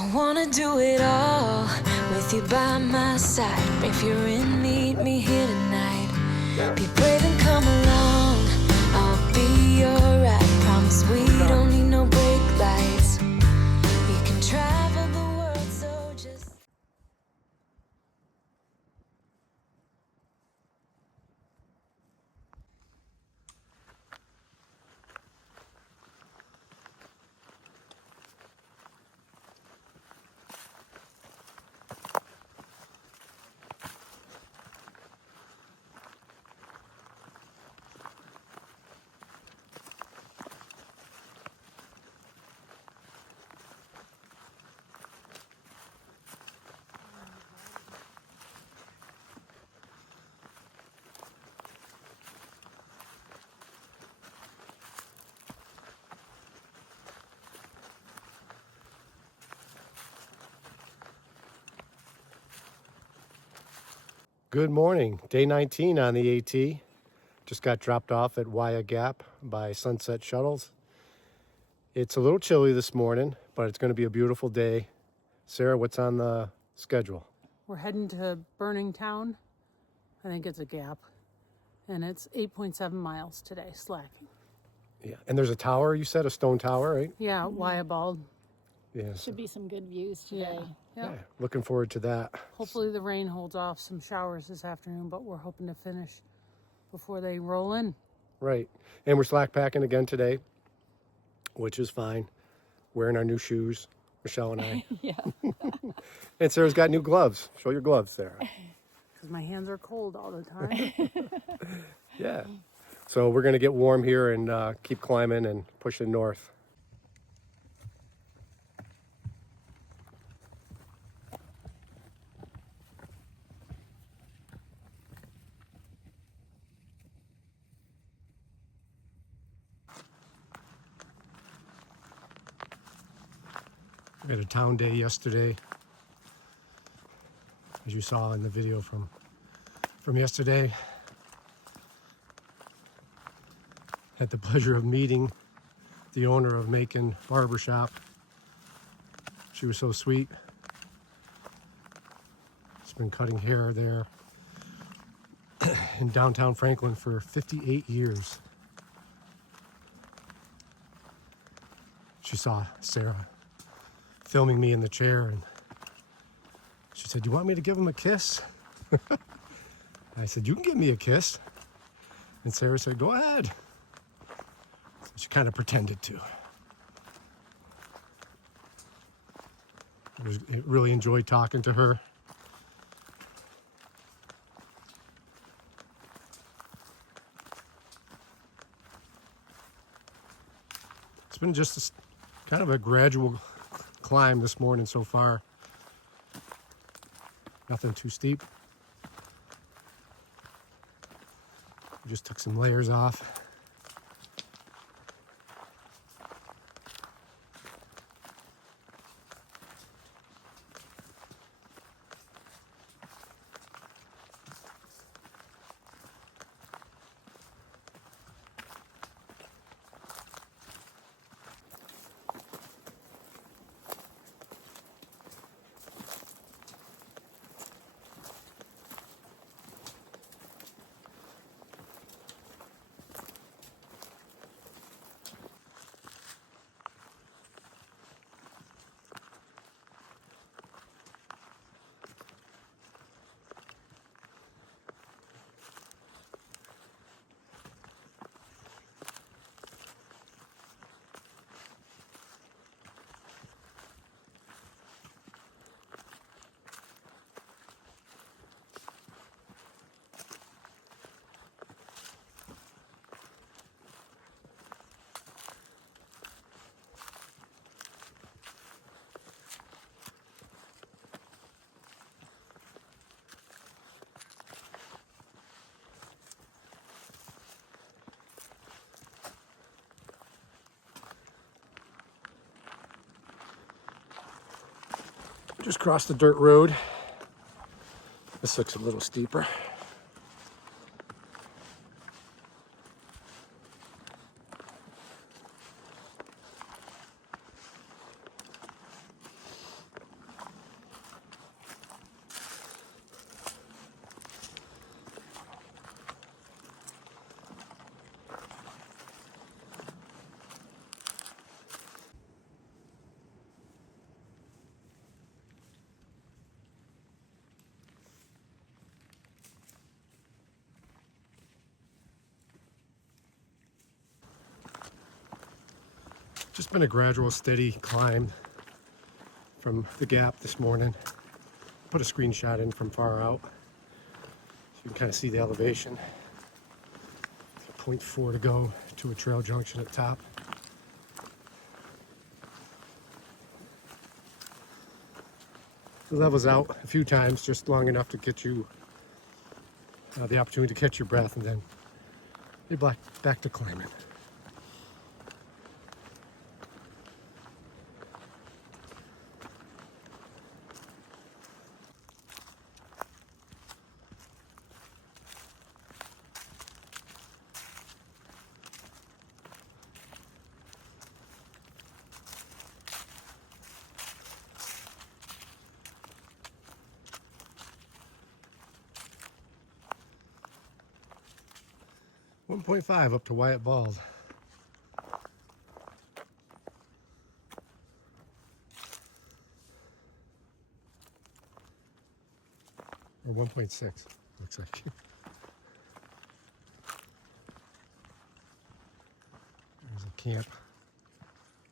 I wanna do it all with you by my side. If you're in, meet me here tonight. Be brave and come along, I'll be your ride. Promise we don't need no brake lights. We can travel the world, so just... Good morning, day 19 on the AT. Just got dropped off at Wayah Gap by Sunset Shuttles. It's a little chilly this morning, but it's going to be a beautiful day. Sarah, what's on the schedule? We're heading to Burning Town. I think it's a gap. And it's 8.7 miles today, slacking. Yeah, and there's a tower, you said, a stone tower, right? Yeah, Wayah Bald. Yes. Should be some good views today. Yeah. Looking forward to that. Hopefully the rain holds off, some showers this afternoon, but we're hoping to finish before they roll in. Right. And we're slack packing again today, which is fine. Wearing our new shoes, Michelle and I. Yeah. And Sarah's got new gloves. Show your gloves, Sarah. Because my hands are cold all the time. Yeah. So we're going to get warm here and keep climbing and pushing north. We had a town day yesterday, as you saw in the video from yesterday. Had the pleasure of meeting the owner of Macon Barbershop. She was so sweet. She's been cutting hair there in downtown Franklin for 58 years. She saw Sarah filming me in the chair and she said, "Do you want me to give him a kiss?" I said, "You can give me a kiss." And Sarah said, "Go ahead." So she kind of pretended to. I really enjoyed talking to her. It's been just kind of a gradual climb this morning so far. Nothing too steep. We just took some layers off. Just crossed the dirt road. This looks a little steeper. Just been a gradual, steady climb from the gap this morning. Put a screenshot in from far out, so you can kind of see the elevation. 0.4 to go to a trail junction at top. It levels out a few times, just long enough to get you the opportunity to catch your breath, and then you're back to climbing. .5 up to Wayah Balls. Or 1.6, looks like. There's a camp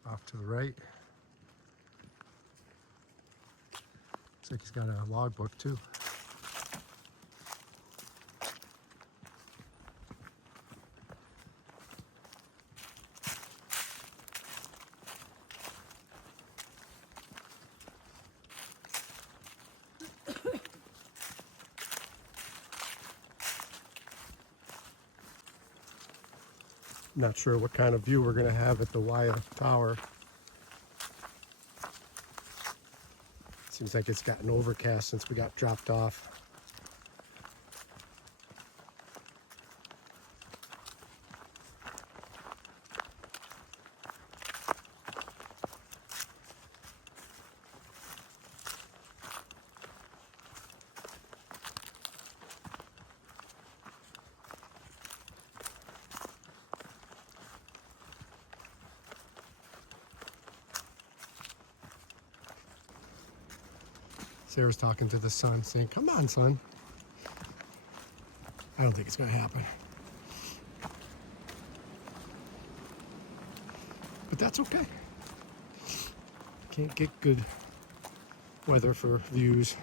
off to the right. Looks like he's got a logbook too. Not sure what kind of view we're going to have at the Wayah Tower. Seems like it's gotten overcast since we got dropped off. Sarah's talking to the sun, saying, "Come on, son." I don't think it's going to happen. But that's okay. Can't get good weather for views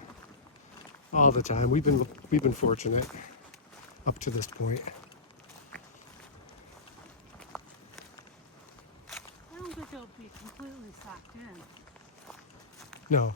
all the time. We've been fortunate up to this point. I don't think it'll be completely socked in. No.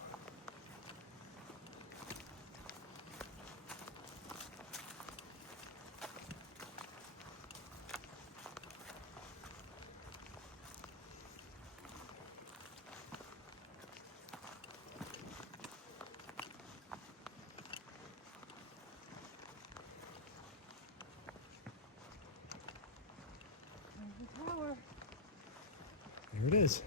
There it is.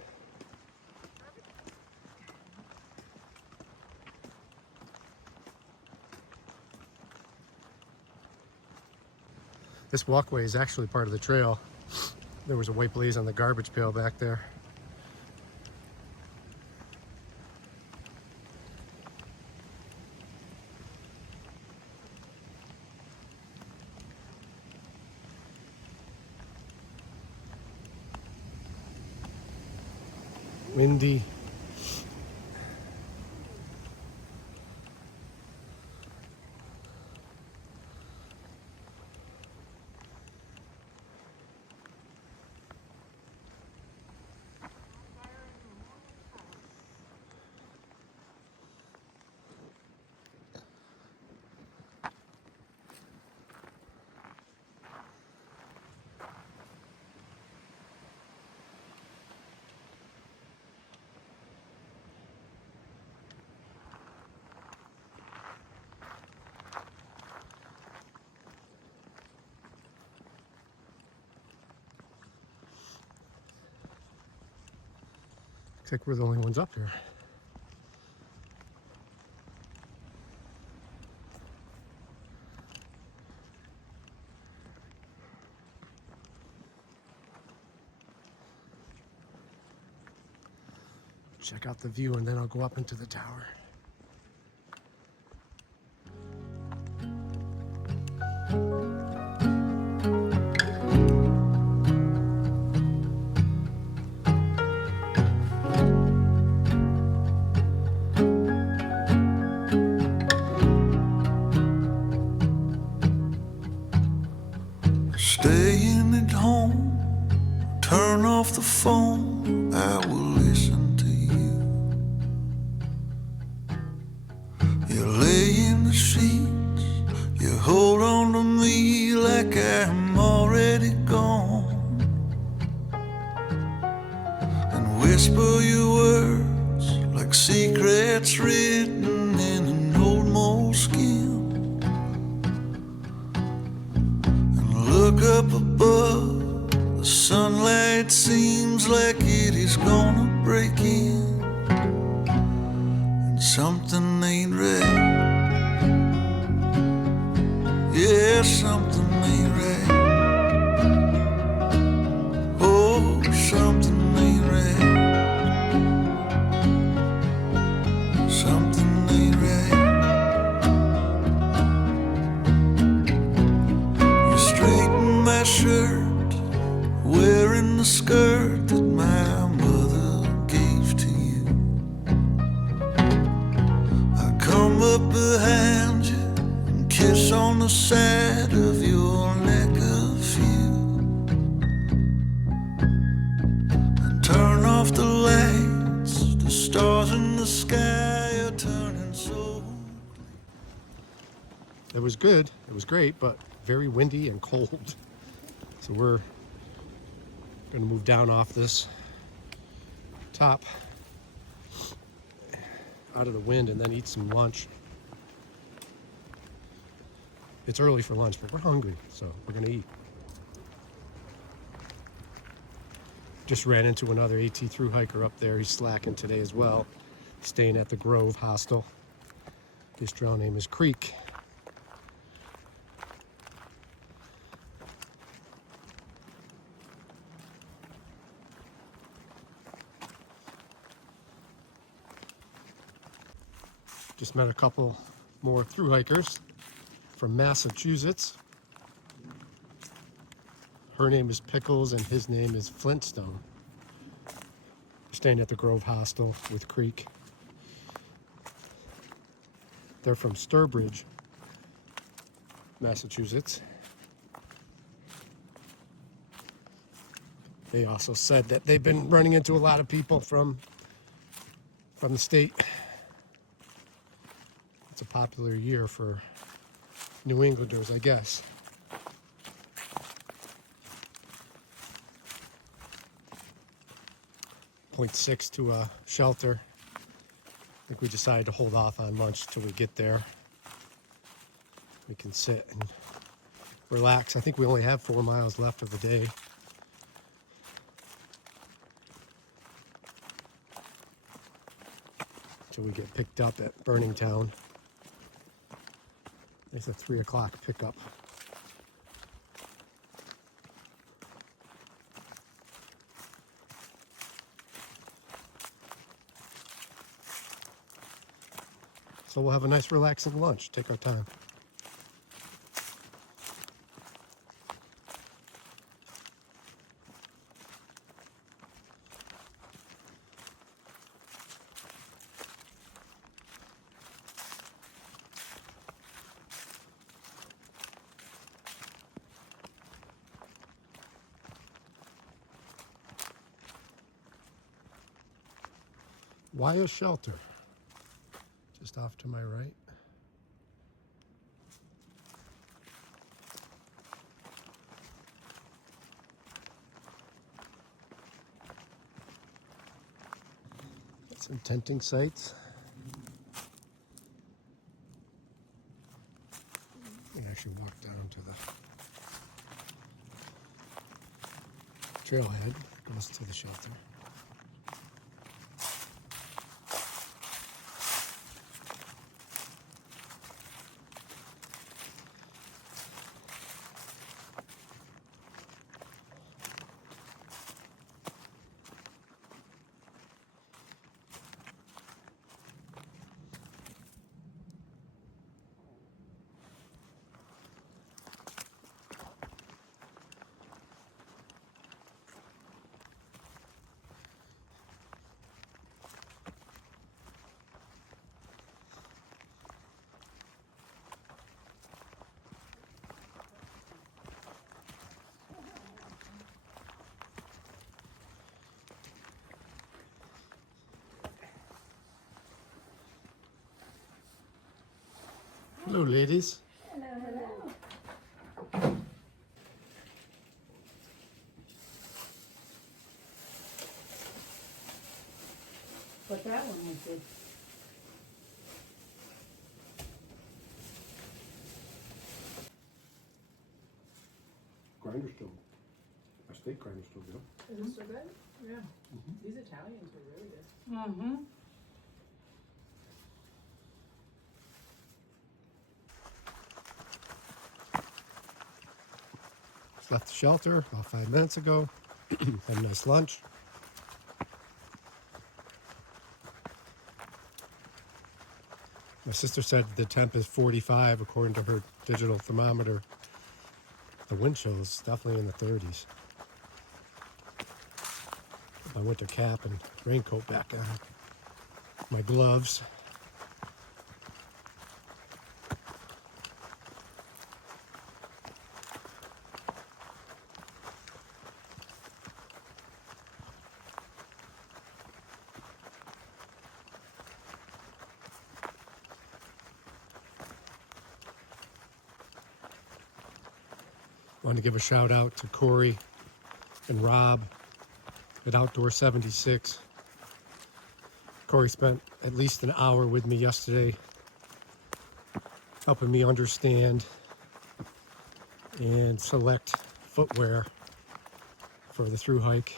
This walkway is actually part of the trail. There was a white blaze on the garbage pail back there. Windy. Looks like we're the only ones up here. Check out the view and then I'll go up into the tower. You lay in the sheets, you hold on to me like I'm already gone, and whisper your words like secrets written in an old moleskin, and look up above, the sunlight seems like it is gonna break in. Something ain't right. Yeah, something ain't right. Oh, something ain't right. Something ain't right. You straighten my shirt, wearing the skirt that my mother gave to you. I come up behind you and kiss on the side of your neck a few, and turn off the lights. The stars in the sky are turning so. It was good. It was great, but very windy and cold. So we're going to move down off this top out of the wind and then eat some lunch. It's early for lunch, but we're hungry, so we're going to eat. Just ran into another AT thru-hiker up there. He's slacking today as well, staying at the Grove Hostel. His trail name is Creek. Just met a couple more thru-hikers from Massachusetts. Her name is Pickles and his name is Flintstone. They're staying at the Grove Hostel with Creek. They're from Sturbridge, Massachusetts. They also said that they've been running into a lot of people from the state. It's a popular year for New Englanders, I guess. .6 to a shelter. I think we decided to hold off on lunch till we get there. We can sit and relax. I think we only have 4 miles left of the day. Till we get picked up at Burning Town. It's a 3 o'clock pickup. So we'll have a nice relaxing lunch, take our time. Wayah shelter, just off to my right. Got some tenting sites. We actually walk down to the trailhead, goes to the shelter. Hello, ladies. But that one was good. Grinder's still, my steak grinder's still good. Is it still good? Yeah. These Italians are really good. Mm-hmm. Just left the shelter about 5 minutes ago. Had a nice lunch. My sister said the temp is 45 according to her digital thermometer. The wind chill is definitely in the 30s. My winter cap and raincoat back on. My gloves. Wanted to give a shout out to Corey and Rob at Outdoor 76. Corey spent at least an hour with me yesterday, helping me understand and select footwear for the Thru-Hike.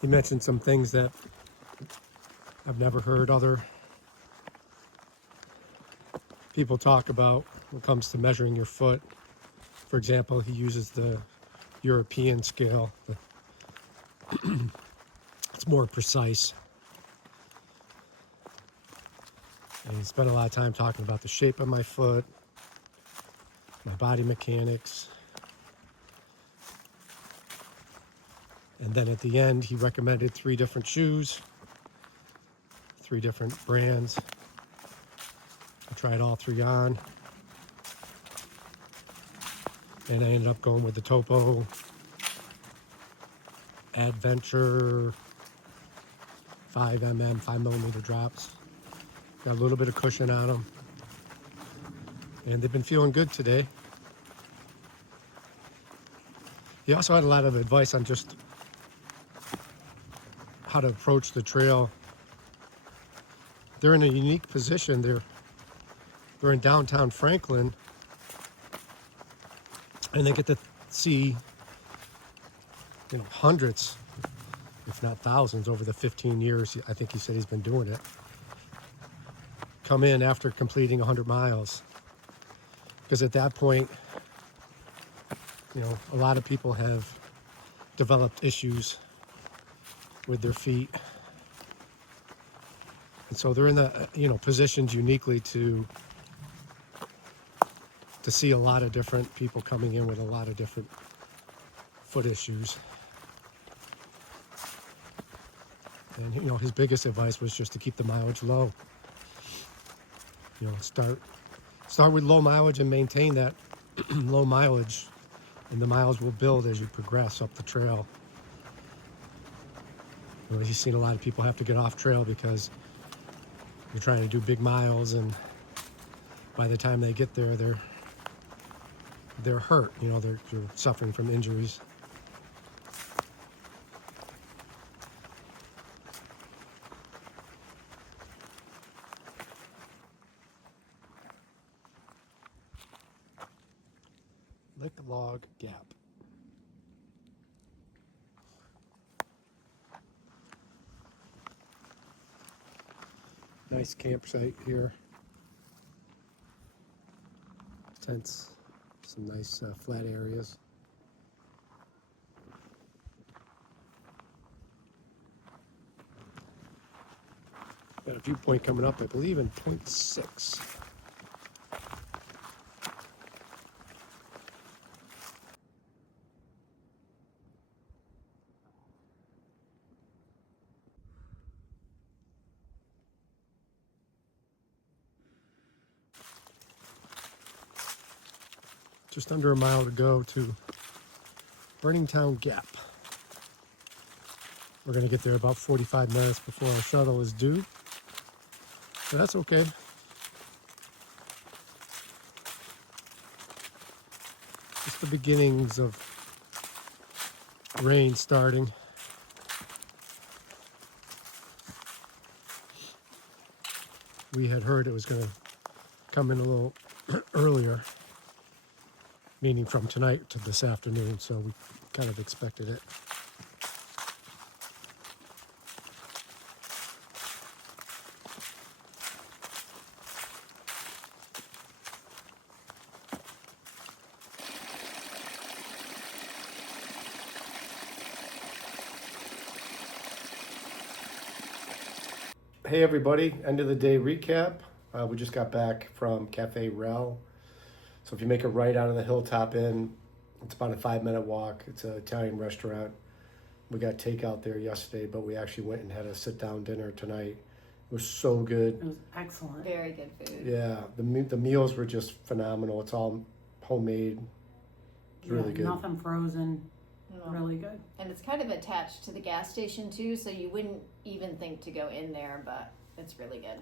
He mentioned some things that I've never heard other people talk about when it comes to measuring your foot. For example, he uses the European scale. It's more precise. And he spent a lot of time talking about the shape of my foot, my body mechanics. And then at the end, he recommended 3 different shoes, 3 different brands. I tried all 3 on. And I ended up going with the Topo Adventure 5mm, 5mm drops. Got a little bit of cushion on them. And they've been feeling good today. He also had a lot of advice on just how to approach the trail. They're in a unique position. They're in downtown Franklin, and they get to see, hundreds, if not thousands, over the 15 years I think he said he's been doing it, come in after completing 100 miles. Because at that point, a lot of people have developed issues with their feet. And so they're in the, positioned uniquely to see a lot of different people coming in with a lot of different foot issues. And, his biggest advice was just to keep the mileage low. Start with low mileage and maintain that low mileage, and the miles will build as you progress up the trail. He's seen a lot of people have to get off trail because they're trying to do big miles, and by the time they get there, they're hurt. They're suffering from injuries. Lick Log Gap. Nice campsite here. Tents, some nice flat areas. Got a viewpoint coming up, I believe, in 0.6. Just under a mile to go to Burning Town Gap. We're gonna get there about 45 minutes before our shuttle is due. So that's okay. Just the beginnings of rain starting. We had heard it was gonna come in a little earlier, meaning from tonight to this afternoon, so we kind of expected it. Hey everybody, end of the day recap. We just got back from Cafe Rel. So if you make a right out of the Hilltop Inn, it's about a 5-minute walk. It's an Italian restaurant. We got takeout there yesterday, but we actually went and had a sit-down dinner tonight. It was so good. It was excellent. Very good food. Yeah, the meals were just phenomenal. It's all homemade. It's really good. Nothing frozen. No. Really good. And it's kind of attached to the gas station too, so you wouldn't even think to go in there, but it's really good.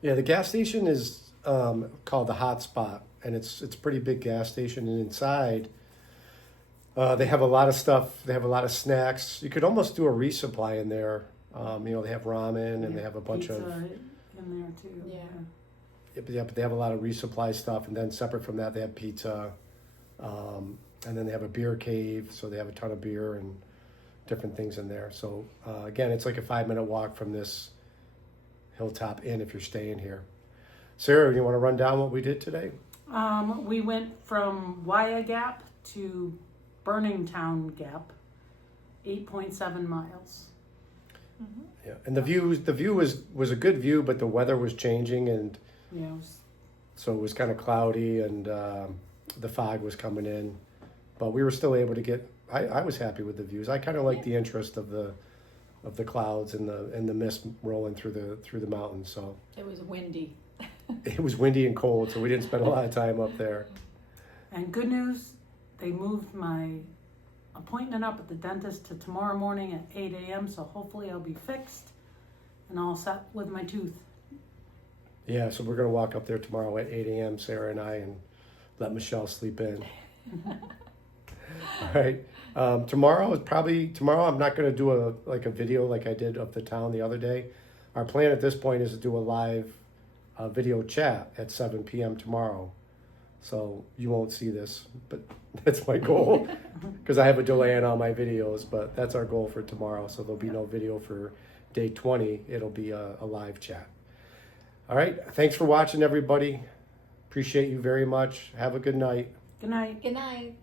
Yeah, the gas station is called the Hot Spot, and it's a pretty big gas station. And inside, they have a lot of stuff. They have a lot of snacks. You could almost do a resupply in there. They have ramen, and they have a bunch Pizza of in there too. Yeah. but they have a lot of resupply stuff. And then separate from that, they have pizza, and then they have a beer cave. So they have a ton of beer and different things in there. So again, it's like a 5-minute walk from this Hilltop Inn if you're staying here. Sarah, you want to run down what we did today? We went from Wayah Gap to Burning Town Gap, 8.7 miles. Yeah, and the view was a good view, but the weather was changing, and Yeah, so it was kind of cloudy, and the fog was coming in, but we were still able to get. I was happy with the views. I kind of like the interest of the clouds and the mist rolling through the mountains. So It was windy. it was windy and cold, so we didn't spend a lot of time up there. and good news, they moved my appointment up at the dentist to tomorrow morning at 8 a.m. So hopefully I'll be fixed and all set with my tooth. Yeah, so we're gonna walk up there tomorrow at 8 a.m. Sarah and I, and let Michelle sleep in. All right. Tomorrow I'm not gonna do a video like I did of the town the other day. Our plan at this point is to do a live video chat at 7 p.m. tomorrow. So you won't see this, but that's my goal because I have a delay in all my videos, but that's our goal for tomorrow. So there'll be no video for day 20. It'll be a live chat. All right. Thanks for watching, everybody. Appreciate you very much. Have a good night. Good night. Good night.